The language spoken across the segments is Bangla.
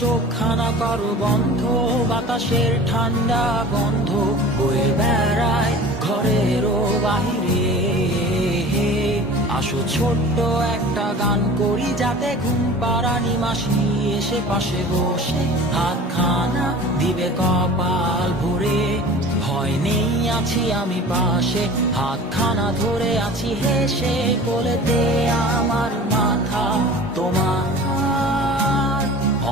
চোখখানা করো বন্ধ, বাতাসের ঠান্ডা গন্ধ বয়ে বেড়ায় ঘরেরও বাহিরে। আসো ছোট্ট একটা গান করি, যাতে ঘুম পাড়ানি মাসি এসে পাশে বসে হাতখানা দিবে কপাল ভরে। ভয় নেই, আছি আমি পাশে, হাতখানা ধরে আছি হেসে, কোলেতে আমার মাথা তোমার।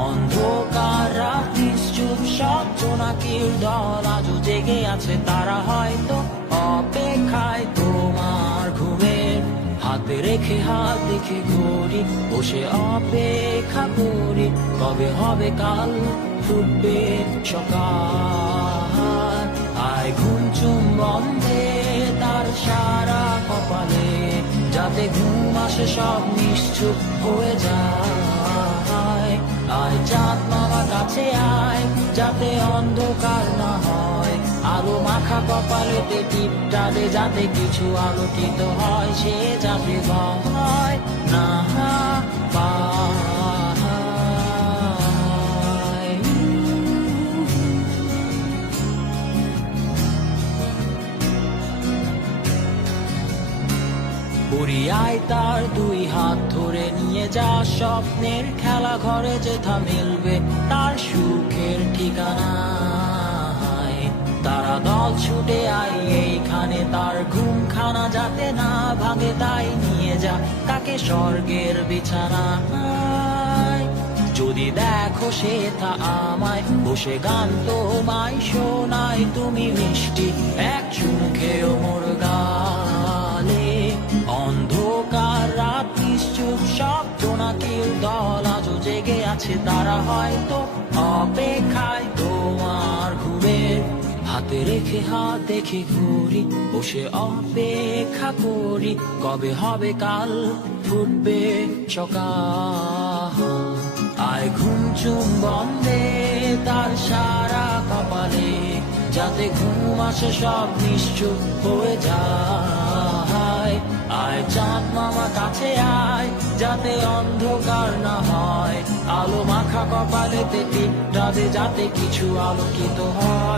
অন্ধকার রাত নিশ্চুপ, সব জোনাকির দল আজও জেগে আছে, তারা হয়তো অপেক্ষায় তোমার ঘুমের। হাতে রেখে হাত দেখে ঘড়ি, বসে অপেক্ষা করি, কবে হবে কাল, ফুটবে সকাল। আয় ঘুম চুম্বন দে তার সারা কপালে, যাতে ঘুম আসে সব নিশ্চুপ হয়ে যায়। আয় চাঁদ মামা কাছে আয়, যাতে অন্ধকার না হয়, আলো মাখা কপালেতে টিপটা দে, যাতে কিছু আলোকিত হয়, সে যাতে ভয় না পায়। পুরিয়ায় তার দুই হাত ধরে নিয়ে যা, স্বপ্নের খেলা ঘরে যেথা মিলবে তার সুখের ঠিকানা। তারা দল ছুটে আই এইখানে, তার ঘুমখানা যাতে না ভাঙে, তাই নিয়ে যা তাকে স্বর্গের বিছানায়। যদি দেখো সে তা আমায় বসে গান তোমায় শোনায়, তুমি মিষ্টি এক চুমুখেও মোর গালে। অন্ধকার রাত নিশ্চুপ, সব জোনাকির দল আজও জেগে আছে, তারা হয়তো অপেক্ষায় তোমার ঘুমের। হাতে রেখে হাত দেখে ঘুরি, বসে অপেক্ষা করি, কবে হবে কাল, ফুটবে সকাল। আয় ঘুম চুম্বন দে তার সারা কপালে, যাতে ঘুম আসে সব নিশ্চুপ হয়ে যায়। আয় চাঁদ মামা কাছে আয়, যাতে অন্ধকার না হয়, আলো মাখা কপালেতে টিপটা দে, যাতে কিছু আলোকিত হয়।